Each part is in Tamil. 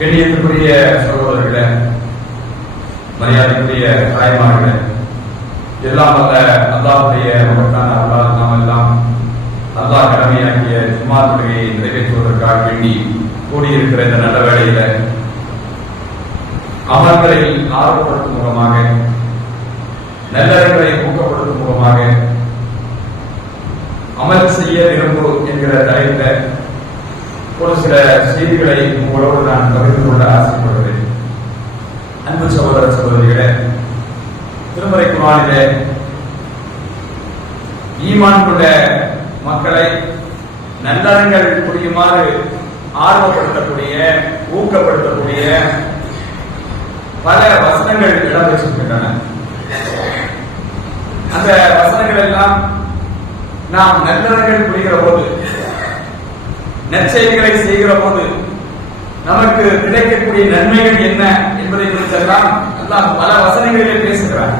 கண்ணியத்துக்குரிய சகோதரர்களே, மரியாதைக்குரிய தாய்மார்களே, எல்லாம் வல்ல அல்லாஹ்வுடைய நமக்கான நாம் எல்லாம் அல்லாஹ் கடமையாக்கிய ஜும்மா தொழுகையை நிறைவேற்றுவதற்காக வேண்டி கூடியிருக்கிற இந்த நல்ல வேளையில அமல்களை ஆர்வப்படுத்தும் மூலமாக, நல்லறங்களை ஊக்கப்படுத்தும் மூலமாக அமல் செய்ய விரும்பு என்கிற தலைப்பில் ஒரு சில செய்திகளை உங்களோடு நான் பகிர்ந்து கொள்ள ஆசைப்படுகிறேன். அன்பு சகோதர சகோதரிகளே, திருமறை குர்ஆனிலே ஈமான் கொண்ட மக்களை நல்லறங்கள் புரியுமாறு ஆர்வப்படுத்தக்கூடிய, ஊக்கப்படுத்தக்கூடிய பல வசனங்கள் இடம்பெற்றிருக்கின்றன. அந்த வசனங்கள் எல்லாம் நாம் நல்லறங்கள் புரிகிற போது, நற்செயல்களை செய்கிற போது நமக்கு கிடைக்கக்கூடிய நன்மைகள் என்ன என்பதை குறித்தெல்லாம் அல்லாஹ் பல வசனங்களிலே பேசுகிறார்.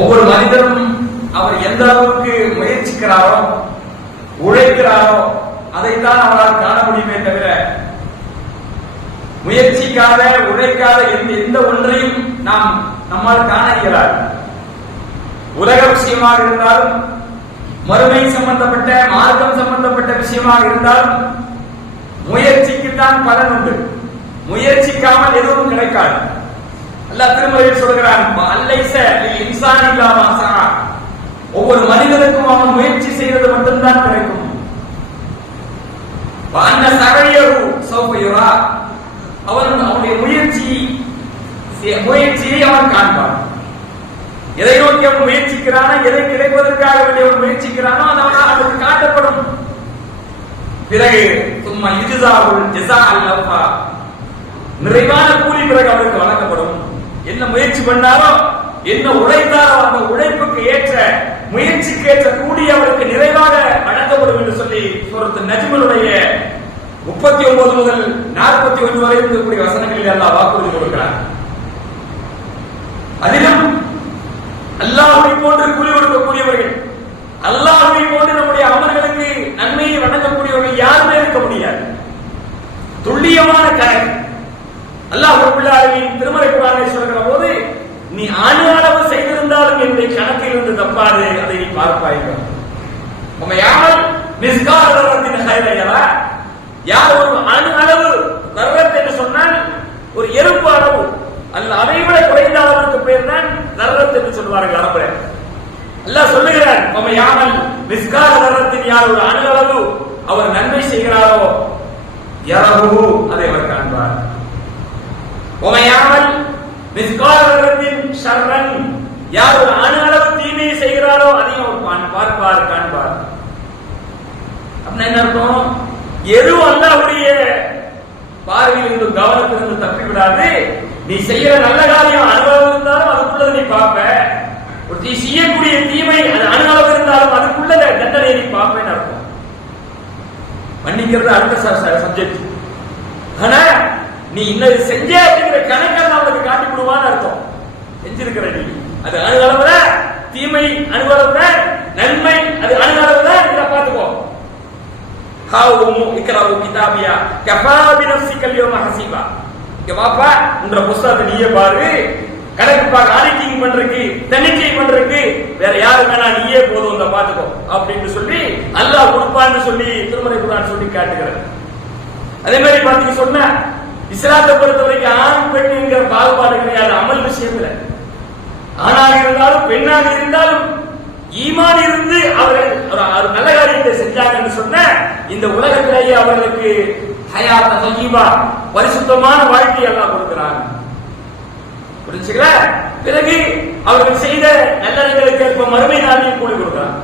ஒவ்வொரு மனிதனும் அவர் எந்த அளவுக்கு முயற்சிக்கிறாரோ, உழைக்கிறாரோ அதைத்தான் அவரால் காண முடியுமே தவிர முயற்சிக்காத, உழைக்காத எந்த ஒன்றையும் நம்மால் காண இயலாது. உலக விஷயமாக இருந்தாலும், மறுமை சம்பந்தப்பட்ட, மார்க்கம் சம்பந்தப்பட்ட விஷயமாக இருந்தாலும் முயற்சிக்குத்தான் பலன் உண்டு. முயற்சிக்காமல் எதுவும் கிடைக்காது. அல்லாஹ் திருமறையில் சொல்கிறான், அல்லைஸ லில் இன்சானி இல்லா மா ஸஆ. ஒவ்வொரு மனிதனுக்கும் அவன் முயற்சி செய்வது மட்டும்தான் கிடைக்கும். வஅன்ன ஸஅயஹு ஸௌஃப யுரா. அவனுடைய முயற்சியை அவன் காண்பான். எதை நோக்கி அவன் முயற்சிக்கிறானோ, எதை கிடைப்பதற்காக அவன் முயற்சிக்கிறானோ அதனால் அவனுக்கு காட்டப்படும். பிறகு சும்மா இஜ்ஸாவுல் ஜஸாஅல் லஃபா, நிறைவான கூலி பிறகு அவருக்கு வழங்கப்படும். என்ன முயற்சி பண்ணாரோ, என்ன உழைத்தாரோ அந்த உழைப்புக்கு ஏற்ற, முயற்சிக்கு ஏற்ற கூலி அவருக்கு நிறைவாக வழங்கப்படும் என்று சொல்லி சூரத்து நஜ்முடைய 39 முதல் 41 வரை இருக்கக்கூடிய வசனங்களில் அல்லாஹ் வாக்குறுதி கொடுக்கிறார். அதிலும் அல்லாஹ்வை போன்று கூலி கொடுக்கக்கூடியவர்கள், அல்லாஹ்வை போன்று நம்முடைய அமல்களுக்கு நன்மையை வழங்கக்கூடியவர்கள் யாருமே இருக்க முடியாது. துல்லியமான கணக்கு அல்லாஹ் ரப்பல் ஆலமீன் திருமறை குர்ஆனில் சொல்கிற போது, நீ அணு அளவு செய்திருந்தாலும் என்னுடைய கணக்கில் இருந்து தப்பாது, அதை நீ பார்ப்பாய்கள். நம்ம யார் மிஸ்கால் தர்ரத்தின் ஹைர யரா, யார் ஒரு அணு அளவு தர்ரத் என்று சொன்னால் ஒரு எறும்பு அளவு அல்ல, அதை விட குறைந்த அளவுக்கு பேர் தான் தர்ரத் என்று சொல்வார்கள் அரபுல. அல்லாஹ் சொல்லுகிறார், நம்ம யாமல் மிஸ்கால் தர்ரத்தின் யார் ஒரு அணு அளவு அவர் நன்மை செய்கிறாரோ யரஹு, அதை அவர் காண்பார். ஒமையாமல் மிஸ்கால் தர்ரத்தின் ஷர்ரன், யார் ஒரு அணு அளவு தீமையை செய்கிறாரோ அதையும் அவர் பார்ப்பார், காண்பார். அப்படின்னா என்ன அர்த்தம்? எதுவும் அல்லாஹ்வுடைய பார்வையில் இருந்து, கவனத்திலிருந்து தப்பி விடாது. நீ செய்யற நல்ல காரியம் அனுபவம் இருந்தாலும் அதுக்குள்ளதை நீ பார்ப்ப. ஒரு நீ செய்யக்கூடிய தீமை அது அனுபவம் இருந்தாலும் அதுக்குள்ள தண்டனை நீ பார்ப்பேன்னு அர்த்தம். மன்னிக்கிறது அடுத்த சப்ஜெக்ட். ஆனா நீ இன்னது செஞ்ச அப்படிங்கிற கணக்கெல்லாம் அவனுக்கு காட்டி விடுவான்னு அர்த்தம். செஞ்சிருக்கிற நீ அது அணுகளவுல, தீமை அணுகளவுல, நன்மை அது அணுகளவுல, இதை பார்த்துக்கோ. கிதாபியா கஃபா பினஃப்ஸிகல் யௌம ஹஸீபா. இங்க வாப்பா, உன்ற புத்தகத்தை நீயே பாரு, கணக்கு பார்க்க, ஆடிட்டிங் பண்றதுக்கு, தணிக்கை பண்றதுக்கு வேற யாரு வேணா, நீயே போதும், இந்த பாத்துக்கோ அப்படின்னு சொல்லி அல்லாஹ் கொடுப்பான்னு சொல்லி திருமறை குர்ஆன் சொல்லி காட்டுகிறார். அதே மாதிரி பாத்தீங்க சொன்ன இஸ்லாத்தை பொறுத்த வரைக்கும் ஆண் பெண் என்கிற பாகுபாடு கிடையாது அமல் விஷயத்துல. ஆணாக இருந்தாலும் பெண்ணாக இருந்தாலும் ஈமான் இருந்து அவர்கள் ஒரு நல்ல காரியத்தை செஞ்சாங்கன்னு சொன்ன இந்த உலகத்திலேயே அவர்களுக்கு ஹயாத் தய்யிபா, பரிசுத்தமான வாழ்க்கையை அல்லாஹ் கொடுக்கிறாங்க. புரிஞ்சுங்களா? பிறகு அவர்கள் செய்த நல்லறங்களுக்கு ஏற்ப மறுமை நாளில் கூலி கொடுக்கிறாங்க.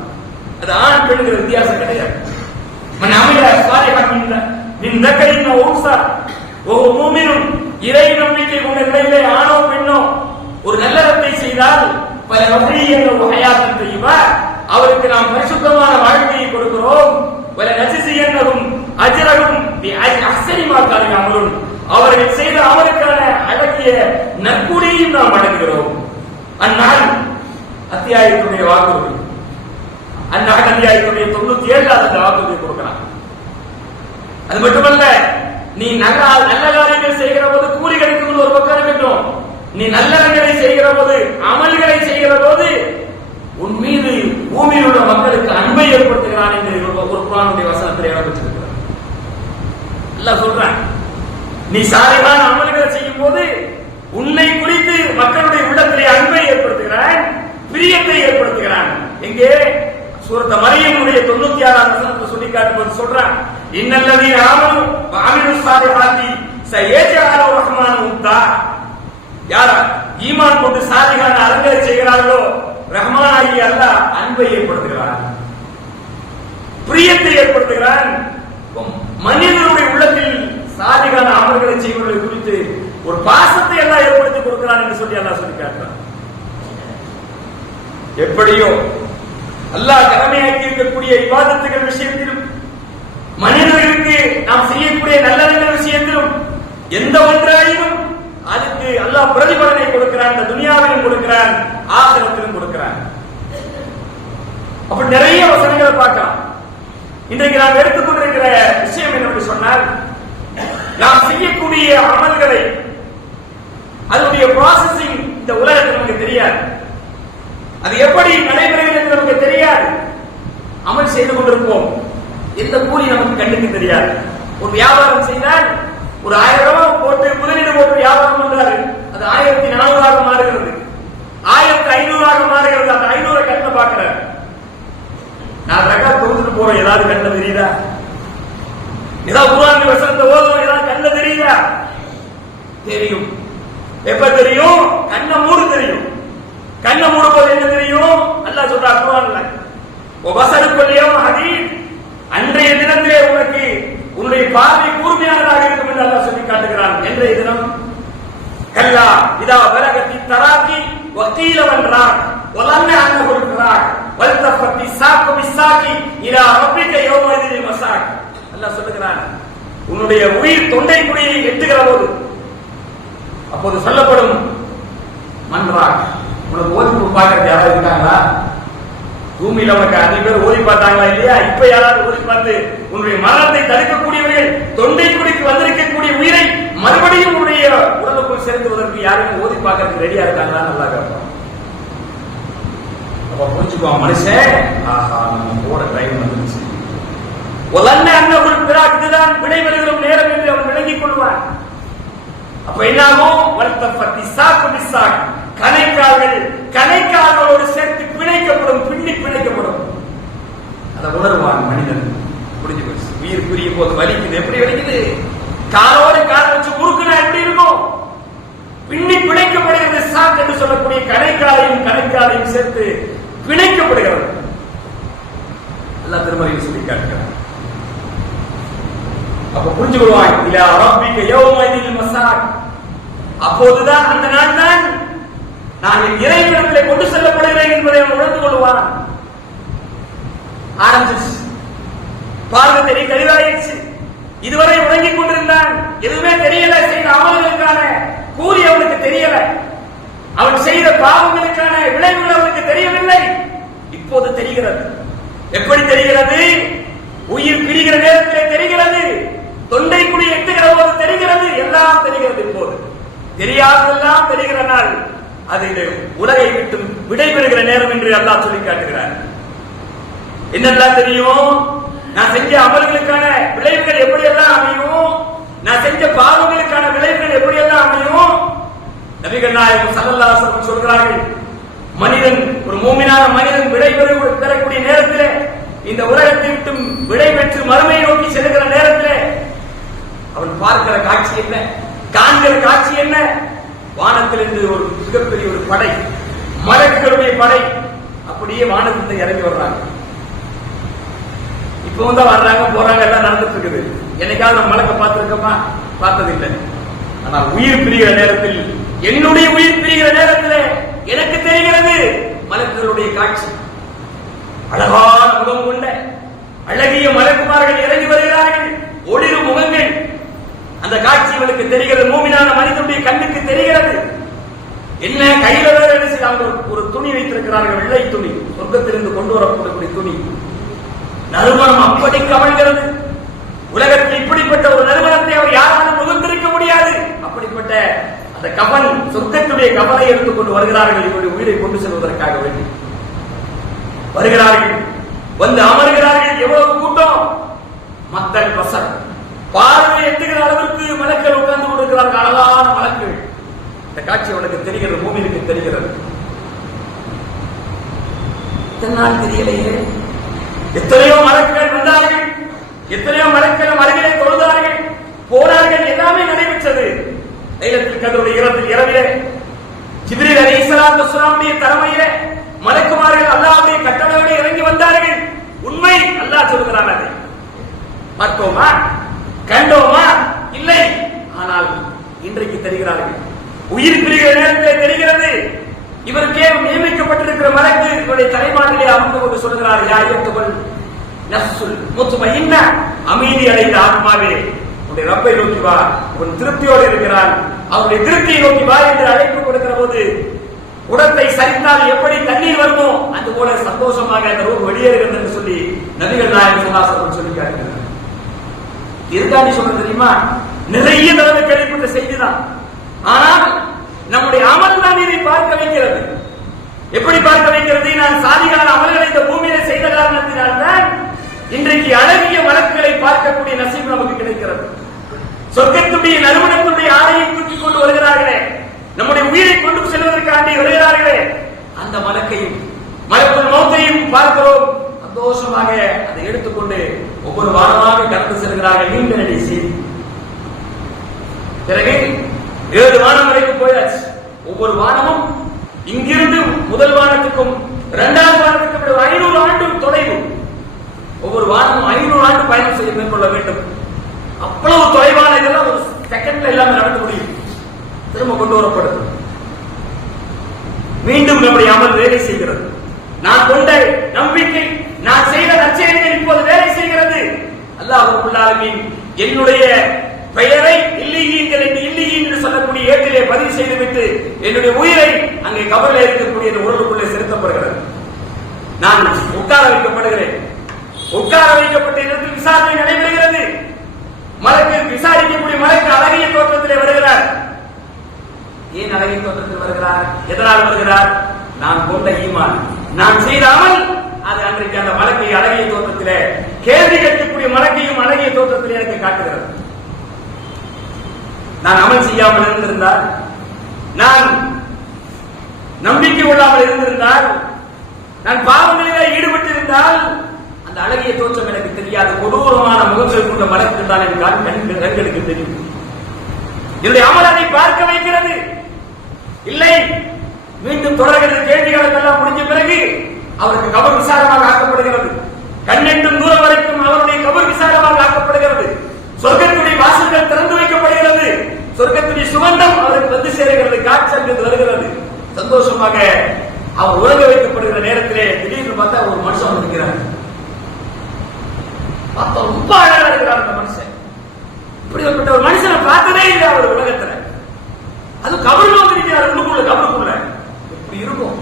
அது ஆண் பெண்ணுங்கிற வித்தியாசம் கிடையாது. மன் அமில ஸாலிஹன் மின் தக்கரின் வ உன்ஸா வஹுவ மூமினுன், இறை நம்பிக்கை கொண்ட நிலையிலே ஆணோ பெண்ணோ ஒரு நல்லறத்தை செய்தால் பல வகையான ஹயாத் தய்யிபா, அவருக்கு நாம் பரிசுத்தமான வாழ்க்கையை கொடுக்கிறோம். வல நஜ்ஸியன்னஹும் அஜ்ரஹும் பி அஹ்ஸனி மா கானு யஅமலுன், அவர்கள் செய்த அமலுக்கான அழகிய நற்கூலியையும் நாம் வழங்குகிறோம். அந்நாள் அத்தியாயத்துடைய வாக்குறுதி, அந்நாள் அத்தியாயத்துடைய 97வது வாக்குறுதி கொடுக்கிறான். அது மட்டுமல்ல, நீ நல்ல காரியங்கள் செய்கிற போது கூலி கிடைக்கும் ஒரு பக்கம் இருக்கட்டும், நீ நல்லறங்களை செய்கிற போது அமல்களை செய்கிற போது உன் மீது பூமியில் உள்ள மக்களுக்கு அன்பை ஏற்படுத்துகிறான் என்று ஒரு குர்ஆனுடைய வசனத்தில் இடம்பெற்றிருக்கிறார். அல்லாஹ் சொல்றான், நீ சாலிஹான அமல்களை செய்யும் போது உன்னை குறித்து மக்களுடைய உள்ளத்திலே அன்பை ஏற்படுத்துகிறான், பிரியத்தை ஏற்படுத்துகிறான். எங்கே? சூரத் மரியமுடைய 96ஆம் வசனத்தை சொல்லி காட்டும்போது சொல்றான், இன்னல்லதீன ஆமனு வ அமிலுஸ் ஸாலிஹாத்தி சயஜஅலு ரஹ்மானு உத்தா. யார் ஈமான் கொண்டு சாலிஹான அமல்களை செய்கிறார்களோ ரஹ்மான் ஆகிய அல்லாஹ் அன்பை ஏற்படுத்துகிறான், பிரியத்தை ஏற்படுத்துகிறான். மனிதனுடைய உள்ளத்தில் சாலிஹான அமல்களை செய்வதை குறித்து ஒரு பாசத்தை எல்லாம் ஏற்படுத்தி கொடுக்கிறான் என்று சொல்லி அல்லாஹ் சொல்லி காட்டுறான். எப்படியோ அல்லாஹ் கடமையாக்கி இருக்கக்கூடிய இபாதத்துகள் விஷயத்திலும் மனிதர்களுக்கு நாம் செய்யக்கூடிய நல்ல விஷயத்திலும் எந்த ஒன்றாயினும் அதுக்கு அல்லாஹ் பிரதிபலனை கொடுக்கிறான். இந்த துனியாவிலும் கொடுக்கிறான், ஆகிரத்திலும் கொடுக்கிறான். அப்ப நிறைய வசனங்களை பார்க்கலாம். இன்றைக்கு நாம் எடுத்துக்கொண்டிருக்கிற விஷயம் என்னவென்று சொன்னால், நாம் செய்யக்கூடிய அமல்களை அதனுடைய ப்ராசஸிங் இந்த உலகத்தில் நமக்கு தெரியாது. அது எப்படி நடைபெறுகிறது நமக்கு தெரியாது. அமல் செய்து கொண்டிருப்போம், எந்த கூலி நமக்கு கண்ணுக்கு தெரியாது. ஒரு வியாபாரம் செய்தால் ஒரு 1000 ரூபாய் போட்டு முதலீடு போட்டு வியாபாரம் பண்றாரு, அது 1400 மாறுகிறது, 1500 மாறுகிறது. அந்த 500 கண்ணை பார்க்கிறார். நான் ரகா தொகுத்துட்டு போறோம், ஏதாவது கண்ணை தெரியுதா? ஏதாவது குர்ஆன் வசனத்தை ஓதுவோம், ஏதாவது கண்ணை தெரியுதா? தெரியும். எப்ப தெரியும்? கண்ணை மூடு தெரியும். கண்ணை மூடும்போது என்ன தெரியும்? அல்லாஹ் சொல்றார் குர்ஆன்ல, வபஸருக்குல் ஹதீத், அன்றைய தினத்திலே உனக்கு உன்னுடைய பார்வை கூர்மையானதாக இருக்கும் என்று அல்லாஹ் சொல்லி காட்டுகிறான். இன்றைய தினம் கல்லா இதா பலகத்தி தராக்கி வகீல வன்றாக் வலன்ன அன்னஹுல் ஃபராக் வல்தஃபத்தி சாக்கு பிசாக்கி இலா ரப்பிக யௌமஇதில் மசாக். அல்லாஹ் சொல்லுகிறான், உன்னுடைய உயிர் தொண்டை குழியை எட்டுகிற போது அப்போது சொல்லப்படும் மன்றாக். உனக்கு ஓதி பார்க்கறது யாராவது இருக்காங்களா? பூமியில உனக்கு அதிக பேர் ஓதி பார்த்தாங்களா இல்லையா? இப்ப யாராவது ஓதி பார்த்து உன்னுடைய மரணத்தை தடுக்கக்கூடியவர்கள் தொண்டை குழிக்கு வந்திருக்கக்கூடிய உயிரை மறுபடியும் உன்னுடைய உடலுக்குள் செலுத்துவதற்கு யாரும் ஓதி பார்க்கறதுக்கு ரெடியா இருக்காங்களா? நல்லா கேட்போம். அப்ப புரிஞ்சுக்குவான் மனுஷன், ஆஹா நம்ம போட டைம் வந்துருச்சு, உலன்ன அன்னகுள் பிராக்குதான் விடைபெறுகிறோம் நேரம் என்று அவன் விளங்கிக் கொள்வான். அப்ப என்னாகும்? வல்தஃபத்தி சாக்கு பிசாக், கணைக்கால்களோடு சேர்த்து பிணைக்கப்படும், பின்னி பிணைக்கப்படும். அதை உணர்வான் மனிதன். புரிஞ்சு போச்சு. உயிர் புரியும் போது வலிக்குது. எப்படி வலிக்குது? காலோடு கால வச்சு முறுக்குனா எப்படி இருக்கும்? பின்னி பிணைக்கப்படுகிறது. சாக் என்று சொல்லக்கூடிய கணைக்காலையும் சேர்த்து பிணைக்கப்படுகிறது. எல்லாம் திருமறையில் சொல்லி காட்டுகிறார். அப்ப புரிஞ்சு கொள்வான், இலா ரப்பிக யௌமஇதில் மசாக். அப்போதுதான் அந்த நாள் தான் நான் என் இறைவனிடத்திலே கொண்டு செல்லப்படுகிறேன் என்பதை அவன் உணர்ந்து கொள்வான். ஆரம்பிச்சு பார்வை தெரிய தெளிவாயிடுச்சு. இதுவரை உறங்கிக் கொண்டிருந்தான், எதுவுமே தெரியல. செய்த அமல்களுக்கான கூலி அவனுக்கு தெரியல, அவன் செய்த பாவங்களுக்கான விளைவுகள் அவனுக்கு தெரியவில்லை. இப்போது தெரிகிறது. எப்படி தெரிகிறது? உயிர் பிரிகிற நேரத்திலே தெரிகிறது, தொண்டை குழி எட்டுகிற போது தெரிகிறது, எல்லாம் தெரிகிறது. இப்போது தெரியாததெல்லாம் தெரிகிற நாள் அது உலகை விட்டு விடைபெறுகிற நேரம் என்று அல்லாஹ் சொல்லி காட்டுகிறார். என்னெல்லாம் தெரியும்? நான் செஞ்ச அமல்களுக்கான விளைவுகள் எப்படியெல்லாம் அமையும், நான் செஞ்ச பாவங்களுக்கான விளைவுகள் எப்படியெல்லாம் அமையும். நபிகள் நாயகம் ஸல்லல்லாஹு அலைஹி வஸல்லம் சொல்கிறார்கள், மனிதன், ஒரு மூமினான மனிதன் விடைபெறக்கூடிய நேரத்தில், இந்த உலகத்தை விட்டு விடைபெற்று மறுமையை நோக்கி செல்கிற நேரத்தில் அவன் பார்க்கிற காட்சி என்ன, காண்கிற காட்சி என்ன? வானத்திலிருந்து ஒரு மிகப்பெரிய ஒரு படை, மலக்குகளுடைய படை அப்படியே வானத்தில் இறங்கி வர்றாங்க. இப்போ வந்து வர்றாங்க போறாங்க, எல்லாம் நடந்துட்டு இருக்குது. என்னைக்காவது நம்ம மலக்க பார்த்திருக்கோமா? பார்த்ததில்லை. ஆனால் உயிர் பிரிகிற நேரத்தில், என்னுடைய உயிர் பிரிகிற நேரத்தில் எனக்கு தெரிகிறது மலக்குகளுடைய காட்சி. அழகான முகம் கொண்ட அழகிய மலக்குமார்கள் இறங்கி வருகிறார்கள், ஒளிரும் முகங்கள். அந்த காட்சி இவனுக்கு தெரிகிறது, மூமினான மனிதனுடைய கண்ணுக்கு தெரிகிறது. என்ன கையில வேற என்ன செய்தாங்க? ஒரு துணி வைத்திருக்கிறார்கள், வெள்ளை துணி, சொர்க்கத்திலிருந்து கொண்டு வரக்கூடிய துணி. நறுமணம் அப்படி கமழ்கிறது. உலகத்தில் இப்படிப்பட்ட ஒரு நறுமணத்தை அவர் யார் அந்த கபன், சொர்க்கத்துடைய கபனை எடுத்துக்கொண்டு வருகிறார்கள். இவருடைய உயிரை கொண்டு செல்வதற்காக வேண்டி வருகிறார்கள். வந்து அமர்கிறார்கள். எவ்வளவு கூட்டம்! மக்கள் பசர் பார்வை எட்டுகிற அளவிற்கு மலக்கள் உட்கார்ந்து கொண்டிருக்கிறார்கள். அழகான மலக்கள். இந்த காட்சி அவனுக்கு தெரிகிறது, பூமிக்கு தெரிகிறது. இத்தனால் தெரியலையே. எத்தனையோ மலக்கள் வந்தார்கள், எத்தனையோ மலக்கள் அருகிலே தொழுதார்கள், போனார்கள். எல்லாமே நடைபெற்றது. லைலத்துல் கத்ருடைய இரவிலே ஜிப்ரீல் அலைஹிஸ்ஸலாத்து வஸ்ஸலாமுடைய தலைமையிலே மலக்குமார்கள் அல்லாஹ்வுடைய கட்டளையோடு இறங்கி வந்தார்கள். உண்மை. அல்லாஹ் சொல்கிறான். அதை பார்த்தோமா, கண்டோமா? இல்லை. ஆனால் இன்றைக்கு தெரிகிறார்கள். உயிர் பிரிகிற நேரத்தில் தெரிகிறது. இவருக்கே நியமிக்கப்பட்டிருக்கிற மலக்கு இவருடைய தலைமாட்டிலே அமர்ந்து கொண்டு சொல்கிறார், யா அய்யுஹல் நஃப்ஸுல் முத்மஇன்னா, அமைதி அடைந்த ஆத்மாவே, உன்னுடைய ரப்பை நோக்கி வா, உன் திருப்தியோடு இருக்கிறான், அவருடைய திருப்தியை நோக்கி வா என்று அழைப்பு கொடுக்கிற போது உடத்தை சரித்தால் எப்படி தண்ணீர் வருமோ அது போல சந்தோஷமாக அந்த ரூஹ் வெளியேறுகிறது என்று சொல்லி நபிகள் நாயகம் ஸல்லல்லாஹு அலைஹி வஸல்லம் சொல்லி காட்டுகிறார். இதுதான் சொல்றது தெரியுமா? நிறைய தடவை கேள்விப்பட்ட செய்திதான். ஆனால் நம்முடைய அமல் தான் இதை பார்க்க வைக்கிறது. எப்படி பார்க்க வைக்கிறது? நான் சாதிகான அமல்களை இந்த பூமியில செய்த காரணத்தினால்தான் இன்றைக்கு அழகிய வழக்குகளை பார்க்கக்கூடிய நசீபு நமக்கு கிடைக்கிறது. சொர்க்கத்துடைய நறுமணத்துடைய ஆடையை தூக்கிக் கொண்டு வருகிறார்களே, நம்முடைய உயிரை கொண்டு செல்வதற்காண்டி வருகிறார்களே, அந்த மலக்கையும் மலக்குள் மௌத்தையும் பார்க்கிறோம். சந்தோஷமாக அதை எடுத்துக்கொண்டு ஒவ்வொரு வாரமாக கடந்து செல்கிறார்கள். நீண்ட நடி செய்தி. பிறகு 7 வானம் வரைக்கும் போயாச்சு. ஒவ்வொரு வானமும் இங்கிருந்து முதல் வானத்துக்கும் 2வது வானத்துக்கும் 500 ஆண்டு தொலைவு. ஒவ்வொரு வானமும் 500 ஆண்டு பயணம் செய்ய மேற்கொள்ள வேண்டும். அவ்வளவு தொலைவான இதெல்லாம் ஒரு செகண்ட்ல எல்லாமே நடந்து முடியும். திரும்ப கொண்டு வரப்படுது. மீண்டும் நம்முடைய அமல் வேலை செய்கிறது. நான் கொண்ட நம்பிக்கை, நான் செய்த நற்செயல்கள் இப்போது வேலை செய்கிறது. அல்லாஹ் ரப்பல் ஆலமீன் என்னுடைய பெயரை இல்லீங்கள் என்று சொல்லக்கூடிய ஏட்டிலே பதிவு செய்துவிட்டு என்னுடைய உயிரை அங்கே கபரில் இருக்கக்கூடிய உடலுக்குள்ளே செலுத்தப்படுகிறது. நான் உட்கார வைக்கப்படுகிறேன். உட்கார வைக்கப்பட்ட இடத்தில் விசாரணை நடைபெறுகிறது. மலக்கு விசாரிக்கக்கூடிய மலக்கு அழகிய தோற்றத்திலே வருகிறார். ஏன் அழகிய தோற்றத்தில் வருகிறார்? எதனால் வருகிறார்? நான் கொண்ட ஈமான், நான் செய்த அமல், அது அன்றைக்கு அந்த மலக்கை அழகிய தோற்றத்திலே, கேள்வி கேட்கக்கூடிய மலக்கையும் அழகிய தோற்றத்திலே எனக்கு காட்டுகிறது. நான் அமல் செய்யாமல் இருந்திருந்தால், நான் நம்பிக்கை கொள்ளாமல் இருந்திருந்தால், நான் பாவங்களிலே ஈடுபட்டு இருந்தால் அந்த அழகிய தோற்றம் எனக்கு தெரியாது. கொடூரமான முகங்கள் கொண்ட மலக்கு தான் என் கண்களுக்கு தெரியும். என்னுடைய அமல் அதை பார்க்க வைக்கிறது. இல்லை, மீண்டும் தொடர்கிறது. கேள்விகளுக்கு எல்லாம் முடிஞ்ச பிறகு அவருக்கு கபர் விசாரமாக ஆக்கப்படுகிறது. கண்ணெட்டும் தூரம் வரைக்கும் அவருடைய கபர் விசாரமாக ஆக்கப்படுகிறது. சொர்க்கத்துடைய வாசல்கள் திறந்து வைக்கப்படுகிறது. சொர்க்கத்துடைய சுகந்தம் அவருக்கு வந்து சேருகிறது. காட்சி வருகிறது. சந்தோஷமாக அவர் உலக வைக்கப்படுகிற நேரத்திலே திடீர்னு பார்த்தா ஒரு மனுஷன் இருக்கிறார். ரொம்ப அழகா இருக்கிறார் அந்த மனுஷன். இப்படிப்பட்ட ஒரு மனுஷனை பார்த்ததே இல்லை அவர் உலகத்துல. அது கபருக்குள்ள வந்திருக்கிறார். உள்ளுக்குள்ள கபருக்குள்ள எப்படி இருக்கும்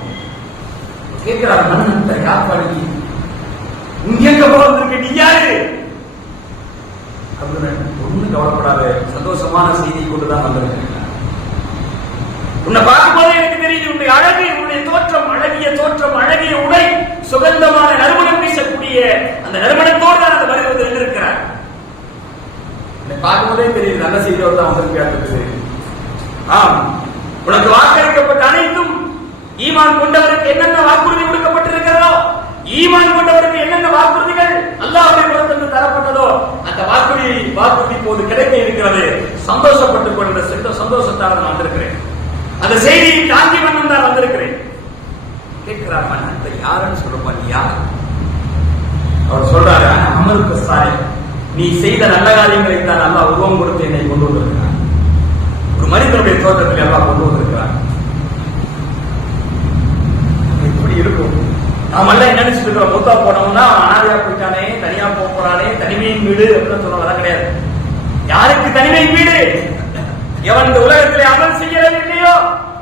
கேட்கிறார். மன்னன் காப்பாடி இங்க போவதற்கு நீ யாரு? ஒண்ணு கவலைப்படாத, சந்தோஷமான செய்தி கொண்டுதான் வந்திருக்கேன். உன்னை பார்க்கும்போது எனக்கு தெரியுது உன்னுடைய அழகு, உன்னுடைய தோற்றம், அழகிய தோற்றம், அழகிய உடை, சுகந்தமான நறுமணம் வீசக்கூடிய அந்த நறுமணத்தோடு தான் அந்த வருவது எழுந்திருக்கிறார். பார்க்கும்போதே தெரியுது நல்ல செய்தியோடு தான் வந்திருக்கிறது. ஆம், உனக்கு வாக்களிக்கப்பட்ட அனைத்தும் ஈமான் கொண்டவருக்கு என்னென்ன வாக்குறுதி கொடுக்கப்பட்டிருக்கிறதோ, ஈமான் கொண்டவருக்கு என்னென்ன வாக்குறுதிகள் அல்லாஹ்வுடைய புறத்திலிருந்து தரப்பட்டதோ அந்த வாக்குறுதி போது கிடைக்க இருக்கிறது. சந்தோஷப்பட்டுக் கொண்ட சந்தோஷத்தால் நான் வந்திருக்கிறேன். அந்த செய்தியை காந்தி மன்னன் தான் வந்திருக்கிறேன். கேட்கிறார் மன்னன், யாருன்னு சொல்றப்பா, நீ யார்? அவர் சொல்றாரு, அமருக்கு சாரி, நீ செய்த நல்ல காரியங்களை தான் அல்லாஹ் உருவம் கொடுத்து என்னை கொண்டு வந்திருக்கிறார். ஒரு மனிதனுடைய தோற்றத்தில் எல்லாம் கொண்டு வந்திருக்கிறார். எப்படி இருக்கும்? நாம எல்லாம் நினைச்சிட்டு இருக்கிறோம், மூத்தா போனோம்னா அனாதையா போயிட்டானே, தனியா போறானே, தனிமையின் வீடு அப்படின்னு சொல்ல கிடையாது. யாருக்கு தனிமையின் வீடு? எவன் இந்த உலகத்திலே அமல் செய்யவில்லையோ,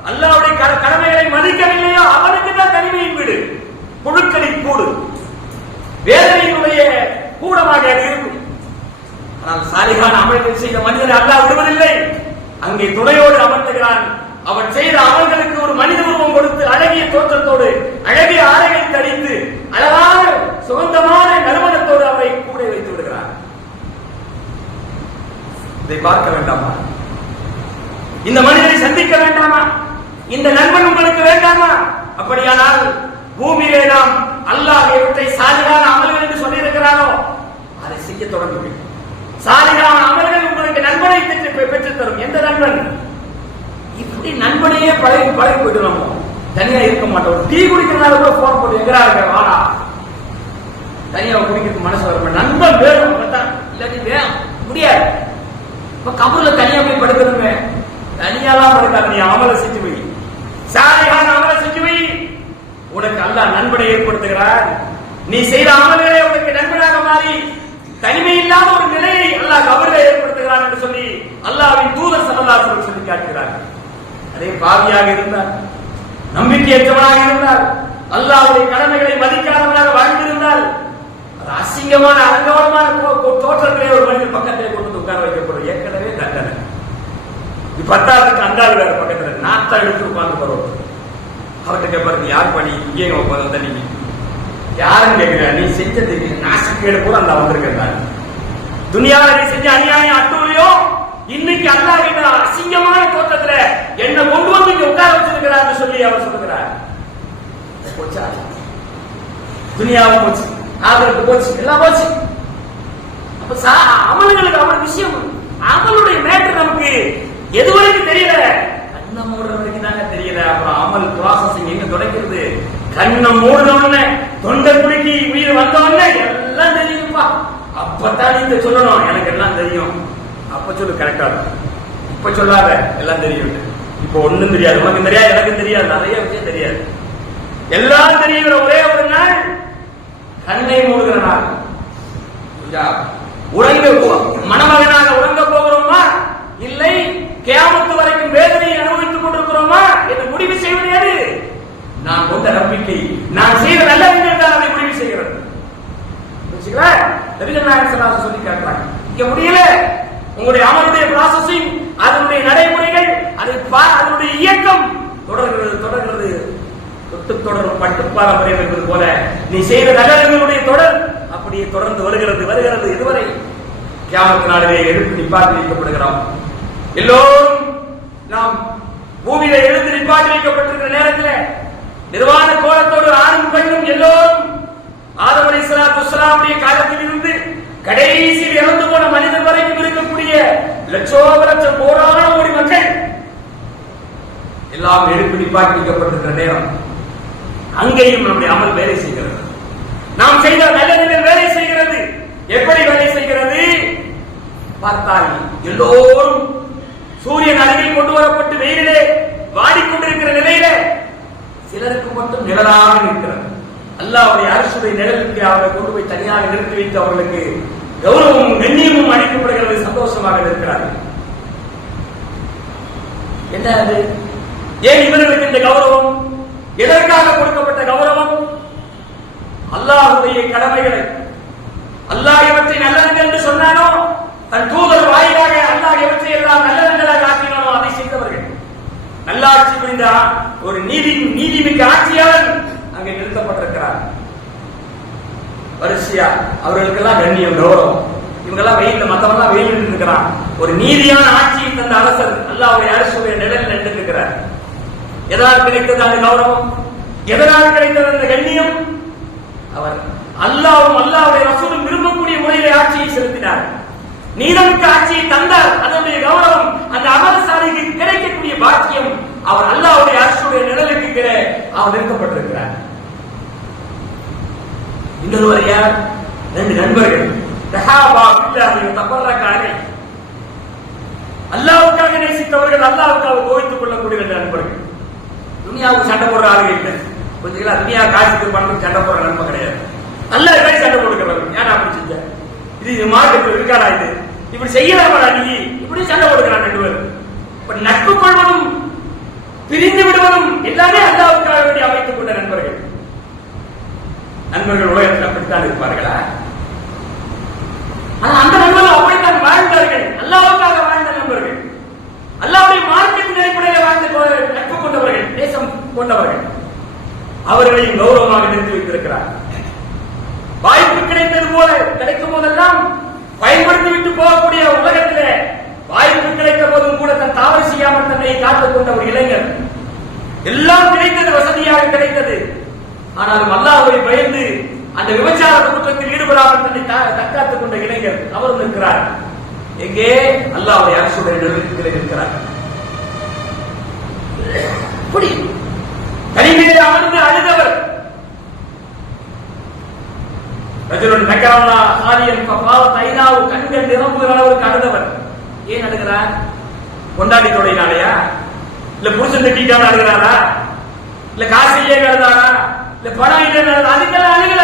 அல்லாஹ்வுடைய கடமைகளை மதிக்கவில்லையோ அவனுக்கு தான் தனிமையின் வீடு. புழுக்களின் கூடு, வேதனையினுடைய கூடமாக அது இருக்கும். ஆனால் சாலிகான அமல்கள் செய்த மனிதனை அல்லாஹ் விடுவதில்லை. அங்கே துணையோடு அமர்த்துகிறான். அவன் செய்த அமல்களுக்கு ஒரு மனித உருவம் கொடுத்து அழகிய தோற்றத்தோடு அழகிய ஆடையை தடித்து அழகான சுகந்தமான நறுமணத்தோடு அவரை கூட வைத்து விடுகிறான். இதை பார்க்க வேண்டாமா? இந்த மனிதனை சந்திக்க வேண்டாமா? இந்த நண்பன் உங்களுக்கு வேண்டாமா? அப்படியானால் பூமியிலே நாம் அல்லாஹ் இவற்றை சாலிகான அமல்கள் என்று சொல்லியிருக்கிறானோ அதை செய்ய தொடங்குங்கள். சாலிகான அமல்கள் உங்களுக்கு நண்பனை பெற்றுத் தரும். எந்த நண்பன்? இப்படி நண்பனையே பழகி போயிடுறோம். தனியா இருக்க மாட்டோம். டீ குடிக்கிறதுனால கூட போன் போட்டு எங்கடா இருக்க வாடா, தனியா குடிக்கிறதுக்கு மனசு வர நண்பன் வேணும். இல்லாட்டி வேணும் முடியாது. இப்ப கபூர்ல தனியா போய் படுக்கணுமே, தனியாலாம் படுக்காது. நீ அமலை செஞ்சு வை, சாலிகான அமலை செஞ்சு வை. உனக்கு அல்லாஹ் நண்பனை ஏற்படுத்துகிறார். நீ செய்த அமல்களே உனக்கு நண்பனாக மாறி தனிமை இல்லாத ஒரு நிலையை அல்லாஹ் கபூர்ல ஏற்படுத்துகிறான் என்று சொல்லி அல்லாஹ்வின் தூதர் ஸல்லல்லாஹு அலைஹி வஸல்லம் சொல்லி காட்டுகிறார். அதே பாவியாக இருந்தார், நம்பிக்கையற்றவனாக இருந்தார், அல்லாஹ்வுடைய கடமைகளை மதிக்காதவனாக வாழ்ந்திருந்தால் அது அசிங்கமான அலங்கோலமான தோற்றத்திலே ஒரு மனிதன் பக்கத்திலே கொண்டு உட்கார வைக்கப்படும். ஏற்கனவே தண்டனை. பத்தாவதுக்கு அந்தாள் வேற பக்கத்தில் நாத்தா எடுத்து உட்கார்ந்து போறோம். அவர்கிட்ட கேட்பாரு, யார் பணி இங்கே வந்த நீங்க யாருன்னு கேட்கிற? நீ செஞ்சதுக்கு நாசக்கேடு கூட அல்லா வந்திருக்கிறார். துனியாவை நீ செஞ்ச அநியாயம் அட்டூழியோ இன்னைக்கு அல்லாஹ் கிட்ட அசிங்கமான தோற்றத்துல என்ன கொண்டு வந்து இங்க உட்கார வச்சிருக்கிறார் சொல்லி அவர் சொல்லுகிறார். போச்சா? துனியாவும் போச்சு, ஆதரவு போச்சு, எல்லாம் போச்சு. அப்ப அமல்களுக்கு அவர் விஷயம், அமலுடைய மேட்டர் நமக்கு எதுவரைக்கும் தெரியல, கண்ணை மூடுற வரைக்கும் தாங்க தெரியல. அப்புறம் அமல் ப்ராசஸிங் எங்க தொடங்கிறது? கண்ணை மூடுன உடனே தொண்டை குலுக்கி உயிர் வந்த உடனே எல்லாம் தெரியும்பா. அப்பதான் நீங்க சொல்லணும் எனக்கு எல்லாம் தெரியும். அப்ப சொல்லு கரெக்டா இருக்கும். இப்ப சொல்லாத எல்லாம் தெரியும். இப்ப ஒண்ணும் தெரியாது, உனக்கு தெரியாது, எனக்கு தெரியாது, நிறைய விஷயம் தெரியாது. எல்லாம் தெரியுற ஒரே ஒரு நாள் கண்ணை மூடுகிற நாள். உறங்க மணமகனாக உறங்க போகிறோமா இல்லை கியாமத்து வரைக்கும் வேதனையை அனுபவித்துக் கொண்டிருக்கிறோமா என்று முடிவு செய்வது எது? நான் கொண்ட நம்பிக்கை, நான் செய்த நல்ல விஷயம் தான் அதை முடிவு செய்கிறது. சொல்லி காட்டுறாங்க. இங்க முடியல, உங்களுடைய அமலுடைய ப்ராசஸிங், அதனுடைய நடைமுறைகள், அதனுடைய இயக்கம் தொடர்கிறது. தொட்டு தொடரும் பட்டு பாரம்பரியம் என்பது போல நீ செய்த நல்லவர்களுடைய தொடர் அப்படியே தொடர்ந்து வருகிறது இதுவரை கியாமத் நாளிலே எழுத்து நிப்பாட்டி வைக்கப்படுகிறோம். எல்லோரும் நாம் பூமியில எழுத்து நிப்பாட்டி வைக்கப்பட்டிருக்கிற நேரத்தில் நிர்வாண கோலத்தோடு ஆணும் பெண்ணும் எல்லோரும் ஆதம் அலைஹிஸ்ஸலாத்து வஸ்ஸலாமுடைய காலத்தில் இருந்து கடைசியில் இறந்து போன மனிதர் வரைக்கும் இருக்கக்கூடிய லட்சோபலட்சம் கோடான கோடி மக்கள் எல்லாம் எழுத்து நிப்பாட்டி வைக்கப்பட்டிருக்கிற நேரம் அங்கேயும் நம்முடைய அமல் வேலை செய்கிறது. நாம் செய்த நல்லதில் வேலை செய்கிறது. எப்படி வேலை செய்கிறது பார்த்தால் எல்லோரும் சூரியன் அருகில் கொண்டு வரப்பட்டு வெயிலே வாடிக்கொண்டிருக்கிற நிலையில சிலருக்கு மட்டும் நிழலாக இருக்கிறது. அல்லாஹ்வுடைய அரசுடைய நிழலுக்கு அவரை கொண்டு போய் தனியாக நிறுத்தி வைத்து அவர்களுக்கு கௌரவமும் கண்ணியமும் அளிக்கப்படுகிறது. சந்தோஷமாக இருக்கிறார்கள். என்ன அது? ஏன் இவர்களுக்கு இந்த கௌரவம்? எதற்காக கொடுக்கப்பட்ட கௌரவம்? அல்லாஹ்வுடைய கடமைகளை அல்லாஹ் இவற்றை நல்லது என்று சொன்னானோ, தன் தூதர் வாயிலாக அல்லாஹ் இவற்றை எல்லாம் நல்லதாக ஆக்கினானோ அதை செய்தவர்கள். நல்லாட்சி புரிந்த ஒரு நீதிமிக்க ஆட்சியாளர் அங்கே நிறுத்தப்பட்டிருக்கிறார். வரிசையா அவர்களுக்கெல்லாம் கண்ணியம் கௌரவம். இவங்கெல்லாம் வெயில, மத்தவெல்லாம் வெயில் இருக்கிறான். ஒரு நீதியான ஆட்சியை தந்த அரசர் அல்லாஹ்வுடைய அரசுடைய நிழல் நின்றிருக்கிறார். எதனால் கிடைத்தது அந்த கௌரவம்? எதனால் கிடைத்தது அந்த கண்ணியம்? அவர் அல்லாஹ்வும் அல்லாஹ்வுடைய ரசூலும் விரும்பக்கூடிய முறையிலே ஆட்சியை செலுத்தினார். நீதமிக்க ஆட்சியை தந்தார். அதனுடைய கௌரவம் அந்த அமரசாலைக்கு கிடைக்கக்கூடிய பாக்கியம் அவர் அல்லாஹ்வுடைய அரசுடைய நிழலுக்கு கீழே அவர் நிறுத்தப்பட்டிருக்கிறார். இன்னொருவர் யார்? ரெண்டு நண்பர்கள். அல்லாஹ்வுக்காக நேசித்தவர்கள், அல்லாஹ்வுக்காக கோவித்துக் கொள்ளக்கூடிய ரெண்டு நண்பர்கள். துனியாவுக்கு சண்டை போடுற ஆளுகள் இல்லை. கொஞ்சம் துனியா காசுக்கு பணம் சண்டை போடுற நன்மை கிடையாது. அல்லாஹ்வுக்காக சண்டை போடுகிறவர்கள். ஏன் அப்படி செஞ்ச? இது மார்க்கெட்ல இருக்காடா? இது இப்படி செய்யலாமடா? நீ இப்படி சண்டை போடுகிறான் ரெண்டு பேர். இப்ப நட்பு கொள்வதும் பிரிந்து விடுவதும் எல்லாமே அல்லாஹ்வுக்காக வேண்டி அமைத்துக் கொண்ட நண்பர்கள். நண்பர்கள் உலகத்தில் அப்படித்தான் இருப்பார்களா? ஆனா அந்த நண்பர்கள் அப்படித்தான் வாழ்ந்தார்கள். அல்லாஹ்வுக்காக வாழ்ந்த நண்பர்கள். அவர்களையும் கௌரவமாக நிறுத்தி வைத்திருக்கிறார். வாய்ப்பு கிடைத்தது போல கிடைக்கும் போதெல்லாம் பயன்படுத்தி விட்டு போகக்கூடிய உலகத்திலே வாய்ப்பு கிடைத்த போதும் கூட தன் தவறு செய்யாமல் தன்னை காத்துக் கொண்ட ஒரு இளைஞர். எல்லாம் கிடைத்தது, வசதியாக கிடைத்தது. ஆனாலும் அல்லாஹ்வை பயந்து அந்த விபச்சார குற்றத்தில் ஈடுபடாமல் தன்னை தற்காத்துக் கொண்ட இளைஞர் அவரும் இருக்கிறார். எங்கே? அல்லாஹ்வுடைய அரசுடைய நிறுவனத்தில் இருக்கிறார். தனிமையிலே அமர்ந்து அழுதவர். ரஜுலுன் நகரனா ஆலியன் ஃபபாவத் ஐனாவு, கண்கள் நிரம்புகிற அளவுக்கு அழுதவர். ஏன் அழுகிறார்? கொண்டாடி தொடையினாலையா? இல்ல புருஷன் திட்டான அழுகிறாரா? இல்ல காசு இல்லையே அழுதாரா? இல்ல பணம் இல்லைன்னு அதுக்கெல்லாம் அழுகல.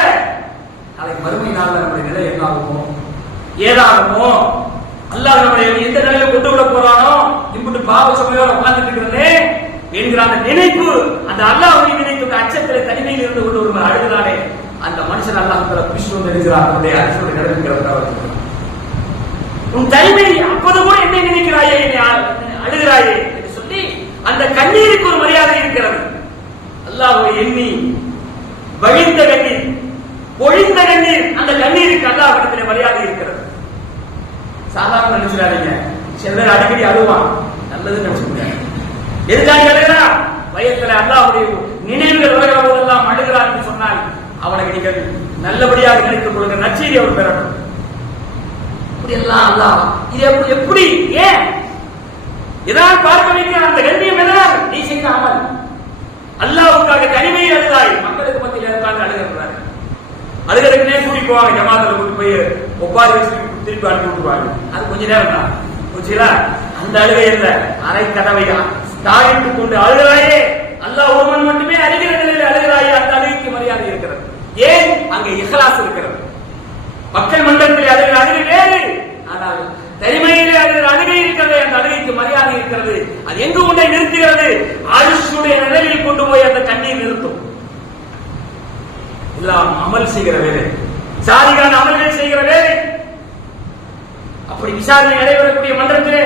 நாளைக்கு மறுமை நாள்ல நம்முடைய நிலை என்ன ஆகுமோ, ஏதாகுமோ, அல்லாஹ் நம்மளை எந்த நிலையில கொண்டு விட போறானோ, இப்படி பாவ சுமையோட உட்கார்ந்துட்டு இருக்கிறதே என்கிற அந்த நினைப்பு, அந்த அல்லாஹ்வை நினைத்து அச்சத்திலே தனிமையில் இருந்து கொண்டு ஒரு அழுகிறானே, அந்த மனுஷன் அல்லாஹ் தஆலா விஷ்ணு நினைக்கிறார். அவருடைய அரசுடைய நிலைமைங்கிறத உன் தனிமை அப்போது கூட என்னை நினைக்கிறாயே, என்னை அழுகிறாயே என்று சொல்லி அந்த கண்ணீருக்கு ஒரு மரியாதை இருக்கிறது. அல்லாஹ்வை எண்ணி வழிந்த கண்ணீர், பொழிந்த கண்ணீர், அந்த கண்ணீருக்கு அல்லாஹ்விடத்திலே மரியாதை இருக்கிறது. சாதாரண நினைச்சிடாதீங்க. சில பேர் அடிக்கடி அழுவான், நல்லதுன்னு நினைச்சுக்கிறாங்க. எதுக்காக அழுகிறான்? வயத்துல அல்லாஹ்வுடைய நினைவுகள் வருகிற போதெல்லாம் அழுகிறான் என்று சொன்னால் அவனுக்கு நீங்கள் நல்லபடியாக நினைத்துக் கொள்ளுங்க, நற்செய்தி அவர் பெறட்டும். இப்படி எல்லாம் அல்லாஹ் இது எப்படி ஏன் இதான் பார்க்க வைக்கிற அந்த கண்ணியம் எதனால்? நீ செய்த அமல். அல்லாஹ்வுக்காக தனிமையை அழுதாய், மக்களுக்கு மத்தியில் இருந்தாங்க அழுகிறாங்க. அழுகிறதுக்குனே கூட்டி போவாங்க, ஜமாத்துல கூட்டி போய் ஒப்பாரி வச்சு திருப்பி அனுப்பி விட்டுருவாங்க. அது கொஞ்ச நேரம் தான் புரிச்சுங்களா? அந்த அழுகை இல்ல, அரை கதவை தாயிட்டுக் கொண்டு அழுகிறாயே, அல்லாஹ் ஒருவன் மட்டுமே அறிகிற நிலையில் அழுகிறாயே, அந்த அழுகைக்கு மரியாதை இருக்கிறது. ஏன்? அங்கே இஹ்லாஸ் இருக்கிறது. மக்கள் மன்றத்தில் அழுகிற அழுகை வேறு, ஆனால் தனிமையிலே அழுகிற அழுகை இருக்கிறது, அந்த அழுகைக்கு மரியாதை இருக்கிறது. அது எங்கு கொண்டே நிறுத்துகிறது? அரிசுடைய நிலையில் கொண்டு போய் அந்த கண்ணீர் நிறுத்தும். எல்லாம் அமல் செய்கிற வேலை, சாதிகான அமல்கள் செய்கிற வேலை. அப்படி விசாரணை நடைபெறக்கூடிய மன்றத்திலே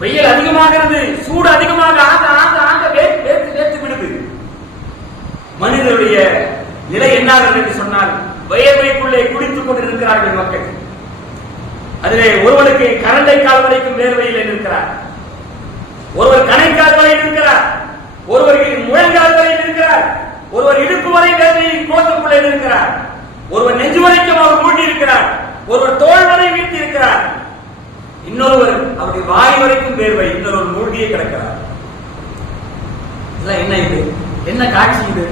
வெயில் அதிகமாகிறது, சூடு அதிகமாக ஆக ஆக ஆக வேர்த்து விடுது. மனிதனுடைய நிலை என்னாகிறது என்று சொன்னால், வயமைக்குள்ளே குடித்துக் கொண்டிருக்கிறார்கள் மக்கள். அதிலே ஒருவனுக்கு கரண்டை கால் வரைக்கும் வேர்வையில் இருக்கிறார், ஒருவர் கணைக்கால் வரையில் இருக்கிறார், ஒருவர் முழங்கால் வரையில் இருக்கிறார், ஒருவர் இடுப்பு வரை வேர்வையில் கோத்துக்குள்ளே இருக்கிறார், ஒருவர் நெஞ்சு வரைக்கும் அவர் மூழ்கி இருக்கிறார், ஒருவர் தோல் வரை வீழ்த்தி இருக்கிறார், இன்னொருவர் அவருடைய வாய் வரைக்கும் வேர்வை, இன்னொருவர் மூழ்கியே கிடக்கிறார். என்ன இது? என்ன காட்சி இது?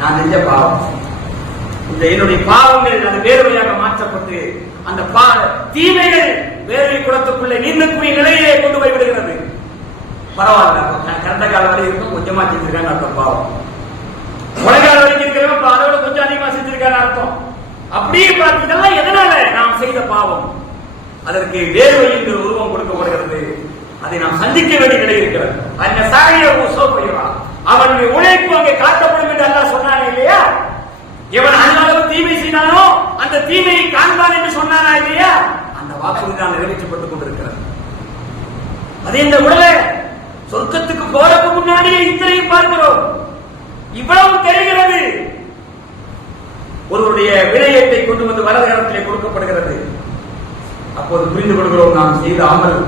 நான் செஞ்ச பாவம், இந்த என்னுடைய பாவங்கள் அது வேர்வையாக மாற்றப்பட்டு அந்த தீமைகள் வேர்வை குளத்துக்குள்ளே நீந்தக்கூடிய நிலையிலே கொண்டு போய் விடுகிறது. பரவாயில்ல, கரண்ட கால வரை இருக்கும், கொஞ்சமா செஞ்சிருக்காங்க அர்த்தம். பாவம் முழங்கால வரைக்கும் இருக்கிறவங்க அதோட கொஞ்சம் அதிகமா செஞ்சிருக்காங்க அர்த்தம். அப்படியே பார்த்து இதெல்லாம் எதனால? நாம் செய்த பாவம். அதற்கு வேர்வை என்கிற உருவம் கொடுக்கப்படுகிறது. அதை நாம் சந்திக்க வேண்டிய நிலை இருக்கிறது. அந்த சாகிய சோப்பையுறான், அவனுடைய உழைப்பு அங்கே காட்டப்படும் என்று அல்லாஹ் சொன்னானே இல்லையா? எவன் அண்ணாலும் தீமை செய்தானோ அந்த தீமையை காண்பான் என்று சொன்னானா இல்லையா? அந்த வாக்குறுதி தான் நிறைவேற்றப்பட்டுக் கொண்டிருக்கிறது. அது இந்த உடலை சொர்க்கத்துக்கு போறதுக்கு முன்னாடியே இத்தனையும் பார்க்கிறோம், இவ்வளவு தெரிகிறது. ஒருவருடைய விடயத்தை கொண்டு வந்து வலது கரத்திலே கொடுக்கப்படுகிறது. அப்போது புரிந்து கொள்கிறோம், நாம் செய்த அமல்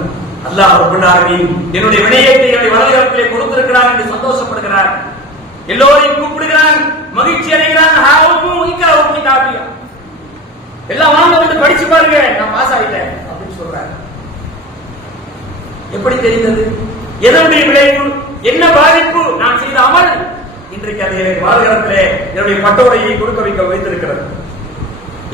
அல்லாஹ் ரப்பல் ஆலமீன் என்னுடைய விடயத்தை என்னுடைய வலது கரத்திலே கொடுத்திருக்கிறார் என்று சந்தோஷப்படுகிறார். எல்லோரையும் கூப்பிடுகிறான், மகிழ்ச்சி அடைகிறான். எல்லாம் வாங்க வந்து படிச்சு பாருங்க, நான் பாஸ் ஆகிட்டேன் அப்படின்னு சொல்றாரு. எப்படி தெரிந்தது? எதனுடைய விளைவு? என்ன பாதிப்பு? நான் செய்த அமல் இன்றைக்கு அதை வாழ்கிறத்திலே என்னுடைய பட்டோடையை கொடுக்க வைத்திருக்கிறது.